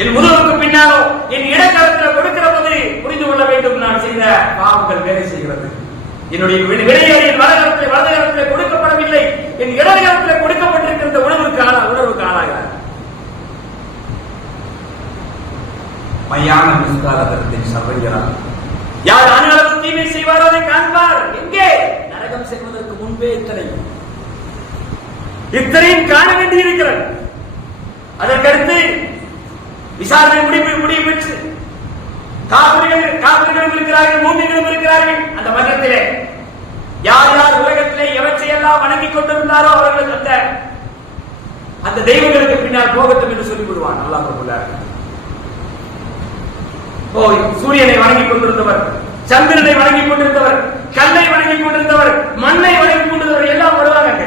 என் முதுகுக்கு பின்னாலோ என் இடக்கரத்தில் கொடுக்கிற போது புரிந்து கொள்ள வேண்டும், நான் செய்த பாவங்கள் வேலை செய்கிறது. என்னுடைய விடையை என் வலதுகரத்திலே கொடுக்கப்படவில்லை, என் இடதுகரத்திலே கொடுக்கப்பட்டிருக்கிற உணவுக்கு ஆளாகிறார். மையான மிஸ்காலத்தின் சபைகிறார். யார் அனளவு தீமை செய்வாரோ அதை காண்பார். எங்கே? நரகம் செல்வதற்கு முன்பே இத்தனையும் காண வேண்டியிருக்கிறது. அதற்கடுத்து விசாரணை முடிவு பெற்று காவிரிகளும் இருக்கிறார்கள், மூமிகளும் இருக்கிறார்கள். அந்த மன்றத்திலே யார் யார் உலகத்திலே எவற்றையெல்லாம் வணங்கிக் கொண்டிருந்தாரோ அவர்களுக்கு அந்த அந்த தெய்வங்களுக்கு பின்னால் போகட்டும் என்று சொல்லி விடுவான். அல்லாஹ் ரப்பல் சூரியனை வணங்கிக் கொண்டிருந்தவர், சந்திரனை வணங்கிக் கொண்டிருந்தவர், கல்லை வணங்கிக் கொண்டிருந்தவர், மண்ணை வணங்கிக் கொண்டிருந்தவர் எல்லாம் வருவாங்க.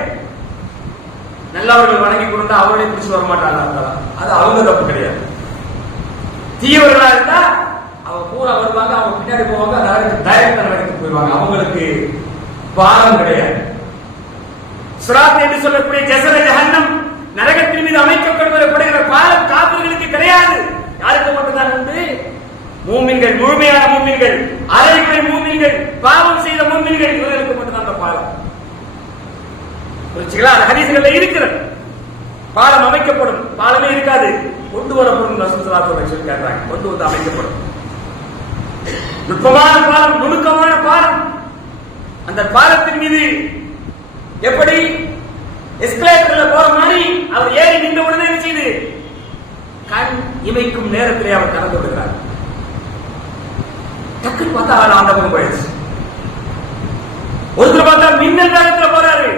நல்லவர்கள் வணங்கிக் கொண்டு அவர்களே பிடிச்சு வர மாட்டாங்க. அது அவங்க தப்பு கிடையாது. தீவிரங்களா இருந்தா அவங்க பூரா வருவாங்க, அவங்க பின்னாடி போவாங்க, டைரக்டா நடந்து போயிடுவாங்க. அவங்களுக்கு பாலம் கிடையாது. சிராத் என்று சொல்லக்கூடிய ஜஸர ஜஹன்னம் நரகத்தின் மீது அமைக்கப்படுகிற பாலம் காபிர்களுக்கு கிடையாது. யாருக்கு மட்டும்தான் உண்டு? மூமின்கள், முழுமையான மூமின்கள், அரைகுறை மூமின்கள், பாவம் செய்த மூமின்கள், இவர்களுக்கு மட்டும்தான் அந்த பாலம். ஹதீஸ்கள்ல இருக்கிறது. பாலம் அமைக்கப்படும், பாலமே இருக்காது, கொண்டு வரப்படும். ரசூல் ஸல்லல்லாஹு அலைஹி வஸல்லம் சொல்றாங்க, கொண்டு வந்து அமைக்கப்படும். நுட்பமான பாலம், நுணுக்கமான பாலம். அந்த பாலத்தின் மீது எப்படி எஸ்கலேட்டர்ல போற மாதிரி அவர் ஏறி நின்ற உடனே என்ன செய்து கண் இமைக்கும் நேரத்திலே அவர் கடந்து விடுகிறார். டக்குன்னு பார்த்தா அந்த பக்கம் போயிடுச்சு. ஒருத்தர் பார்த்தா மின்னல் வேகத்துல போறாரு,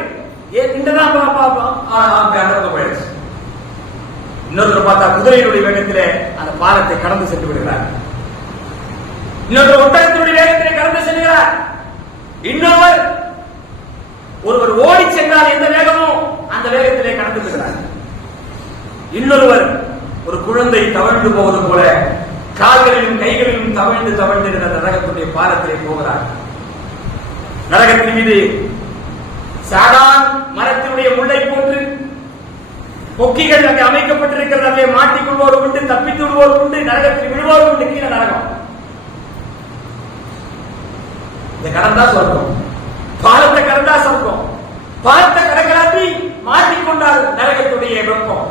இந்ததான் அந்த பக்கம் போயிடுச்சு. இன்னொருத்தர் பார்த்தா குதிரையினுடைய வேகத்திலே அந்த பாலத்தை கடந்து சென்று விடுகிறார். இன்னொருத்தர் ஒட்டகத்தினுடைய வேகத்திலே கடந்து செல்கிறார். இன்னொருவர் ஒருவர் ஓடி சென்றால் எந்த வேகமோ அந்த வேகத்திலே கடந்து விடுகிறார். இன்னொருவர் ஒரு குழந்தை தவழ்ந்து போவது போல கால்களிலும் கைகளிலும் தவழ்ந்து தவழ்ந்து அந்த நரகத்துடைய பாலத்திலே போகிறார். நரகத்தின் மீது சாதான் மரத்தினுடைய முல்லை போன்று பொக்கிகள் அங்கே அமைக்கப்பட்டிருக்கிறது. அதிலே மாட்டிக்கொள்வோர் உண்டு, தப்பித்து விடுவோர் உண்டு, நரகத்தில் விடுவோர் உண்டு. கீழே நரகம். இந்த கடந்தா சொர்க்கம், பாலத்தை கடந்தா சொர்க்கம். பாலத்தை கடக்கலாட்டி மாட்டிக்கொண்டால் நரகத்துடைய வெப்பம்.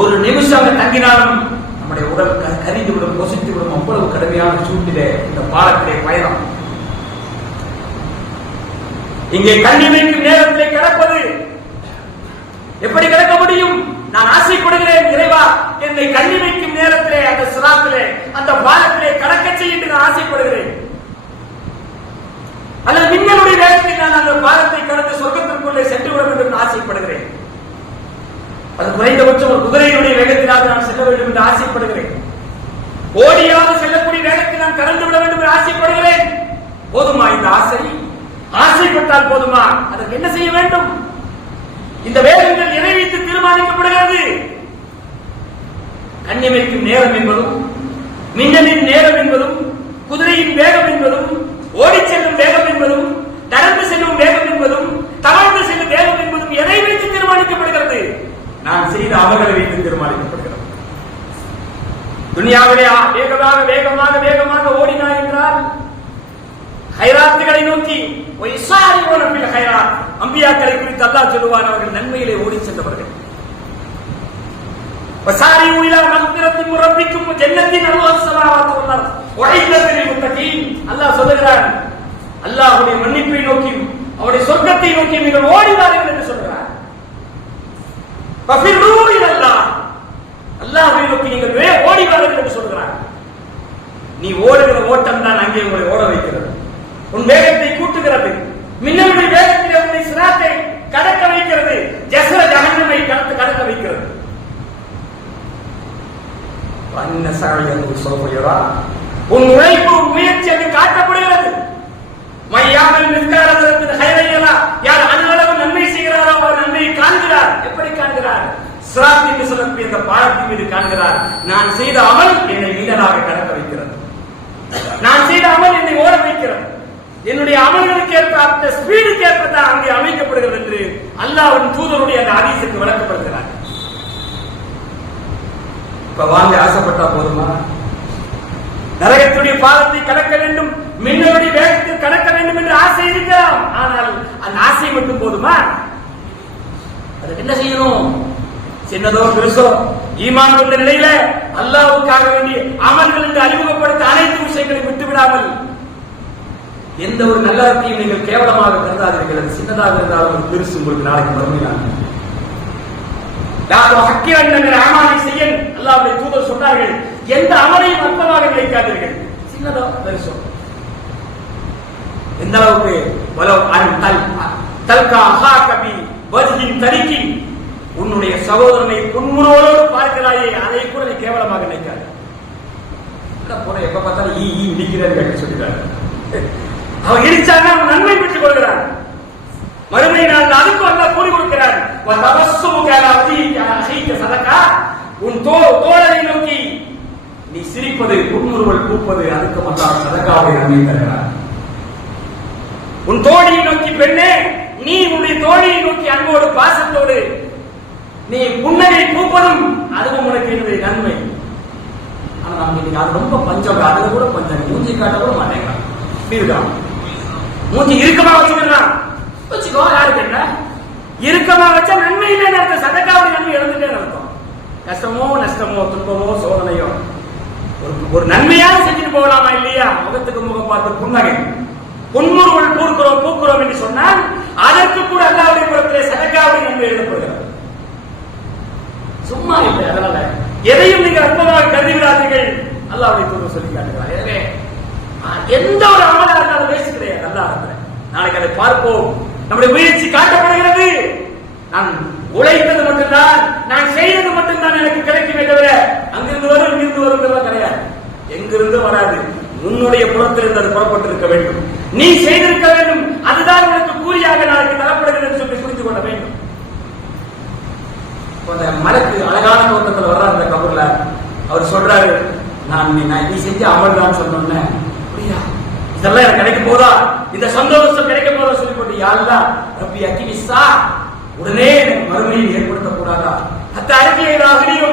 ஒரு நிமிஷம் அங்க தங்கினாலும் நம்முடைய உடல் கரிந்து விடும், பொசித்து விடும். அவ்வளவு கடுமையான சூட்டிலே இந்த பாலத்திலே பயணம். இங்கே கண்ணி வைக்கும் நேரத்திலே கிடப்பது எப்படி கிடக்க முடியும்? நான் ஆசைப்படுகிறேன், இறைவா என்னை கண்ணி வைக்கும் நேரத்திலே அந்த சிராத்திலே அந்த பாலத்திலே கடக்க செய்ய நான் ஆசைப்படுகிறேன். அல்லது மின்னலுடைய வேகத்தில் நான் அந்த பாலத்தை கடந்து சொர்க்கத்திற்குள்ளே சென்று விட வேண்டும் என்று ஆசைப்படுகிறேன். அது குறைந்தபட்சம் ஒரு குதிரையினுடைய வேகத்திலாக நான் செல்ல வேண்டும் என்று ஆசைப்படுகிறேன். ஓடியாவது செல்லக்கூடிய வேகத்தில் நான் கடந்து விட வேண்டும் என்று ஆசைப்படுகிறேன். போதுமா இந்த ஆசை? ஆசைப்பட்டால் போதுமா? அதற்கு என்ன செய்ய வேண்டும்? இந்த வேகங்கள் எதை வைத்து தீர்மானிக்கப்படுகிறது? கண்ணிமைக்கும் நேரம் என்பதும், மின்னலின் நேரம் என்பதும், குதிரையின் வேகம் என்பதும், ஓடி செல்லும் வேகம் என்பதும், நடந்து செல்லும் வேகம் என்பதும், தவழ்ந்து செல்லும் வேகம் என்பதும் எதை வைத்து தீர்மானிக்கப்படுகிறது? நான் செய்த அமல்களை வைத்து தீர்மானிக்கப்படுகிறது. துனியாவிலே வேகமாக வேகமாக வேகமாக ஓடினார் என்றால் ஹைராத்துகளை நோக்கி அம்பியாக்களை குறித்து அல்லாஹ் சொல்லுவான், அவர்கள் நன்மையிலே ஓடி சென்றவர்கள். அல்லாஹ் சொல்லுகிறார், அல்லாஹ்வுடைய மன்னிப்பை நோக்கி அவருடைய சொர்க்கத்தை நோக்கி நீங்கள் ஓடினார்கள் என்று சொல்கிறார். அல்லாஹ்வை நோக்கி நீங்கள் ஓடினார்கள் என்று சொல்கிறார். நீ ஓடுகிற ஓட்டம் தான் அங்கே உங்களை ஓட வைக்கிறது, உன் வேகத்தை கூட்டுகிறது. மின்னலுடைய வேகத்தில் உன்னை சிராத்தை கடக்க வைக்கிறது, ஜஸர ஜஹன்னமை கடக்க வைக்கிறது. உன் உழைப்பு முயற்சி அது காட்டப்படுகிறது. மையாமல் மிஸ்காரத்தின் ஹைரையலா, யார் அன்னளவு நன்மை செய்கிறாரோ அவர் நன்மையை காண்கிறார். எப்படி காண்கிறார்? சிராத் என்று சொல்லக்கூடிய இந்த பாலத்தின் மீது காண்கிறார். நான் செய்த அமல் என்னை மின்னலாக கடக்க வைக்கிறது, நான் செய்த அமல் என்னை ஓட வைக்கிறது. என்னுடைய அமல்களுக்கு ஏற்ப அந்த ஸ்பீடுக்கு ஏற்ப தான் அங்கே அமைக்கப்படுகிறது என்று அல்லாஹ்வின் தூதருடைய அந்த ஹதீஸுக்கு விளக்கப்படுகிறார். இப்ப வாங்க ஆசைப்பட்டா போதுமா? நரகத்துடைய பாலத்தை கடக்க வேண்டும், மின்னலுடைய வேகத்தில் கடக்க வேண்டும் என்று ஆசை இருக்கலாம். ஆனால் அந்த ஆசை மட்டும் போதுமா? அதுக்கு என்ன செய்யணும்? சின்னதோ பெருசோ ஈமான் கொண்ட நிலையில அல்லாஹ்வுக்காக வேண்டிய அமல்கள் என்று அறிமுகப்படுத்த அனைத்து விஷயங்களையும் விட்டுவிடாமல் எந்த ஒரு நல்லத்தையும் நீங்கள் கேவலமாக கருதாதீர்கள். அது சின்னதாக இருந்தாலும் ஒரு பெருசு உங்களுக்கு நாளைக்கு மறுமையாக அமலை செய்ய அல்லாஹ்வுடைய தூதர் சொன்னார்கள். எந்த அமலையும் அற்பமாக நினைக்காதீர்கள், சின்னதோ பெருசோ. எந்த அளவுக்கு தல்கா அஹாக பி வஜ்ஹின் தரிக்கி, உன்னுடைய சகோதரனை புன்முறுவலோடு பார்க்கிறாயே, அதை கூட நீ கேவலமாக நினைக்காது. போற எப்ப பார்த்தாலும் ஈ இடிக்கிறார் சொல்லிட்டாரு. அவன் இடிச்சாங்க, அவன் நன்மை பெற்றுக் கொள்கிறான். மறுமை நாள் அதுக்கு அல்லாஹ் கூலி கொடுக்கிறார். உன் தோழரை நோக்கி நீ சிரிப்பது, புன்முறுவல் பூப்பது, அதுக்கு அல்லாஹ் சதகாவை நன்மை தருகிறார். உன் தோழியை நோக்கி பெண்ணே, நீ உன்னுடைய தோழியை நோக்கி அன்போடு பாசத்தோடு நீ புன்னகை பூப்பதும் அதுவும் உனக்கு என்னுடைய நன்மை. ஆனா நம்ம இன்னைக்கு அது ரொம்ப பஞ்சம், அதுல கூட பஞ்சம், மூஞ்சி காட்ட கூட மாட்டேங்கிறான். மூஞ்சி இறுக்கமா வச்சுக்கிறான், வச்சுக்கோ, யாருக்கு என்ன இறுக்கமா வச்சா நன்மை இல்லைன்னு அர்த்தம். சதகாவுடைய நன்மை எழுந்துட்டேன்னு அர்த்தம். கஷ்டமோ நஷ்டமோ துன்பமோ சோதனையோ ஒரு நன்மையாக செஞ்சுட்டு போகலாமா இல்லையா? முகத்துக்கு முகம் பார்த்து புன்னகை, புன்முறுவல் பூக்கிறோம் என்று சொன்னால் அதற்கு கூட அல்லாஹ்வுடைய புறத்திலே சதகாவுடைய நன்மை எழுதப்படுகிறது. சும்மா இல்லை. அதனால எதையும் நீங்க அற்பமாக கருதிவிடாதீர்கள். அல்லாஹ்வுடைய தூதர் சொல்லி காட்டுகிறார். எனவே எந்த ஒரு அமலா இருந்தாலும் வேஸ்ட் கிடையாது. அல்லாஹ் நாளைக்கு அதை பார்ப்போம். நம்முடைய முயற்சி காட்டப்படுகிறது. நான் உழைத்தது மட்டும்தான், நான் செய்தது மட்டும்தான் எனக்கு கிடைக்குமே தவிர அங்கிருந்து வரும் இங்கிருந்து வரும் கிடையாது. எங்கிருந்து வராது, உன்னுடைய புறத்திலிருந்து அது புறப்பட்டிருக்க வேண்டும். நீ செய்திருக்க வேண்டும். அதுதான் உனக்கு கூலியாக நாளைக்கு தரப்படுகிறது என்று சொல்லி புரிந்து கொள்ள வேண்டும். மலைக்கு அழகான தோட்டத்தில் வர்றார் அந்த கபூர்ல. அவர் சொல்றாரு, நீ செஞ்ச அமல் தான் சொன்னேன். இதெல்லாம் எனக்கு கிடைக்க போதா, இந்த சந்தோஷம் கிடைக்க போதா சொல்லி போட்டு யாருதா ரப்பி அக்கிவிசா, உடனே எனக்கு மறுமையை ஏற்படுத்த கூடாதா? அத்த அறிக்கையை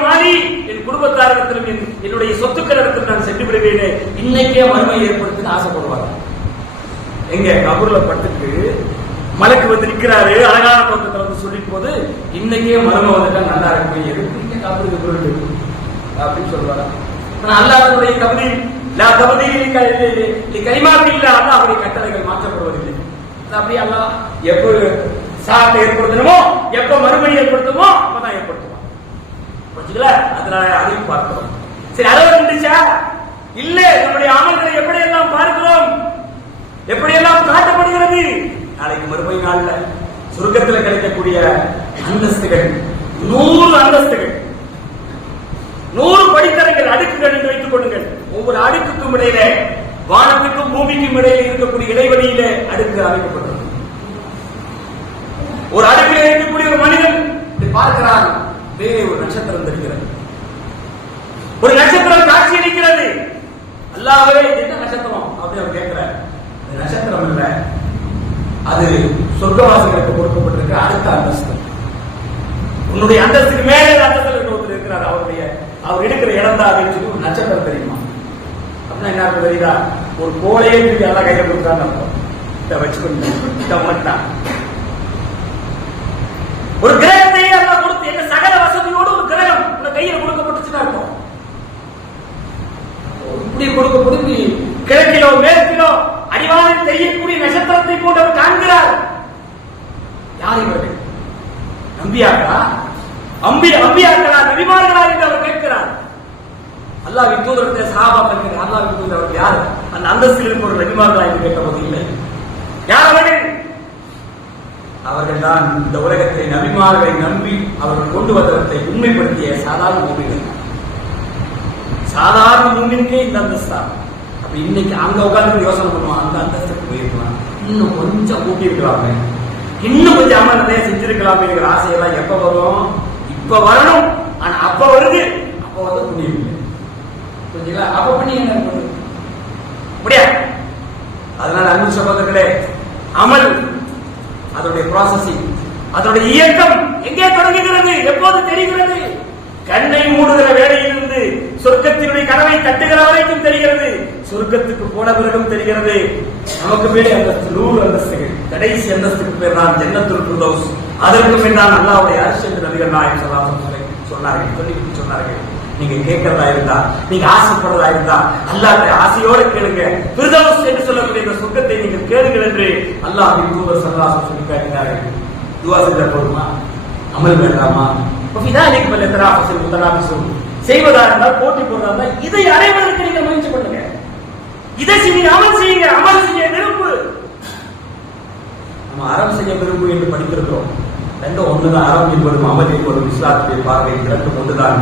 மாறி என் குடும்பத்தாரிடத்திலும் என்னுடைய சொத்துக்களிடத்தில் நான் சென்று விடுவேனே, இன்னைக்கே மறுமையை ஏற்படுத்த ஆசைப்படுவாங்க. எங்க கபூர்ல பட்டுக்கு மலைக்கு வந்து நிற்கிறாரு, அழகான தோட்டத்தில் வந்து சொல்லிட்டு போது இன்னைக்கே மரும வந்துட்டா நல்லா இருக்கு, எதுக்கு காப்பீடு பொருள் அப்படின்னு சொல்லுவாங்க. அல்லாஹ்வுடைய கலிமாத்து இல்ல, அல்லாஹ்வுடைய கட்டளைகள் மாற்றப்படுவதில்லை. அப்படி அல்லாஹ் எப்ப சாத்தை ஏற்படுத்தணுமோ, எப்ப மறுபடி ஏற்படுத்துமோ அப்பதான் ஏற்படுத்துவோம். புரிஞ்சுக்கல? அதனால அதையும் பார்க்கிறோம். சரி, அளவு இருந்துச்சா? இல்ல. நம்முடைய அமல்களை எப்படியெல்லாம் பார்க்கிறோம், எப்படியெல்லாம் காட்டப்படுகிறது. நாளைக்கு மறுமை நாள்ல சொர்க்கத்தில் கிடைக்கக்கூடிய அந்தஸ்துகள் 100 அந்தஸ்துகள், 100 படித்தரங்கள், அடுக்குகள் என்று வைத்துக் கொள்ளுங்கள். ஒவ்வொரு அடுக்குக்கும் இடையில, வானத்துக்கும் பூமிக்கும் இடையில இருக்கக்கூடிய இடைவெளியில அடுக்கு அமைக்கப்பட்டது. ஒரு அடுக்கில் இருக்கக்கூடிய ஒரு மனிதன் பார்க்கிறான், வேறு ஒரு நட்சத்திரம் தெரிகிறது. ஒரு நட்சத்திரம் காட்சி அளிக்கிறது. அல்லாஹ்வே என்ன நட்சத்திரம் அப்படின்னு அவர் கேட்கிறார். நட்சத்திரம் இல்ல, அது சொர்க்கவாசிகளுக்கு கொடுக்கப்பட்டிருக்கிற அடுத்த அந்தஸ்து. உன்னுடைய அந்தஸ்துக்கு மேலே அந்தஸ்தில் ஒருத்தர் இருக்கிறார், அவர் எடுக்கிற இடம் தான் அப்படின்னு சொல்லி ஒரு நட்சத்திரம் தெரியுமா? அப்படின்னா என்ன தெரியுதா? ஒரு கோலையே தூக்கி எல்லாம் கையில கொடுத்தான்னு இதை வச்சுக்கொண்டு ஒரு கிரகத்தையே எல்லாம் கொடுத்து என்ன சகல வசதியோடு ஒரு கிரகம் உங்க கையில கொடுக்கப்பட்டுச்சுன்னா இருக்கும். இப்படி கொடுக்கப்பட்டு கிழக்கிலோ மேற்கிலோ அடிவானில் தெரியக்கூடிய நட்சத்திரத்தை போட்டு அவர் காண்கிறார். யார் இவர்கள்? நம்பியார்களா, அம்பியார்களா, நபிமார்களா என்று அவர் கேட்கிறார். அல்லாஹ்வின் தூதருடைய சஹாபாக்கள், அல்லாஹ்வின் தூதர் அவர்கள் யார்? அந்த அந்தஸ்தில் இருக்கிற நபிமார்களா என்று கேட்டபோது இல்லை. யார் அவர்கள்? அவர்கள் தான் இந்த உலகத்தை நபிமார்களை நம்பி அவர்கள் கொண்டு வந்தவற்றை உண்மைப்படுத்திய சாதாரண மூமின்கள். சாதாரண மூமின்கே இந்த அந்தஸ்தா. அப்ப இன்னைக்கு அங்க உட்கார்ந்து யோசனை பண்ணுவோம், அந்த அந்தஸ்துக்கு போயிருக்கலாம், இன்னும் கொஞ்சம் கூட்டி இருக்கலாமே, இன்னும் கொஞ்சம் அமல் நிறைய செஞ்சிருக்கலாமே என்கிற ஆசையெல்லாம் எப்ப வரும்? இப்ப வரணும். ஆனா அப்ப வருது, அப்ப வந்து புண்ணியம் இல்லை. புரிஞ்சுங்களா? அப்ப புண்ணியம் என்ன முடியாது. அதனால அன்பு சகோதரர்களே, அமல் அதனுடைய ப்ராசஸிங், அதனுடைய இயக்கம் எங்கே தொடங்குகிறது, எப்போது தெரிகிறது? கண்ணை மூடுகிற வேலையிலிருந்து சொர்க்கத்தினுடைய கனவை தட்டுகிற வரைக்கும் தெரிகிறது. சொர்க்கத்துக்கு போன பிறகும் தெரிகிறது. நமக்கு மேலே அந்தஸ்து 100 அந்தஸ்துகள். கடைசி அந்தஸ்துக்கு பேர் தான் ஜன்னத்துல் ஃபிர்தௌஸ். அதற்கு பின்னால் அல்லாஹ்வுடைய அர்ஷ் என்று நபிகள் நாயகம் ஸல்லல்லாஹு அலைஹி வஸல்லம் சொன்னார்கள். நீங்க கேட்கறதா இருந்தா, நீங்க ஆசைப்படுறதா இருந்தா அல்லாஹ்வுடைய ஆசையோடு கேளுங்க. ஃபிர்தௌஸ் என்று சொல்லக்கூடிய இந்த சொர்க்கத்தை நீங்கள் கேளுங்கள் என்று அல்லாஹ்வின் தூதர் ஸல்லல்லாஹு அலைஹி வஸல்லம் சொல்லி காட்டினார்கள். துஆ செய்த போதுமா? அமல் வேண்டாமா? செய்வதா இருந்தால், போட்டி போடுறதா இருந்தால், இதை அடைவதற்கு நீங்க முயற்சி பண்ணுங்க. இதை செய்ய, அமல் செய்யுங்க. அமல் செய்ய விரும்பு. நம்ம அறம் செய்ய விரும்பு என்று படித்திருக்கிறோம். ரெண்டும் ஒண்ணுதான். அரபு என்பதும் அமல் என்பதும் இஸ்லாத்துடைய பார்வை இரண்டும் ஒன்றுதான்.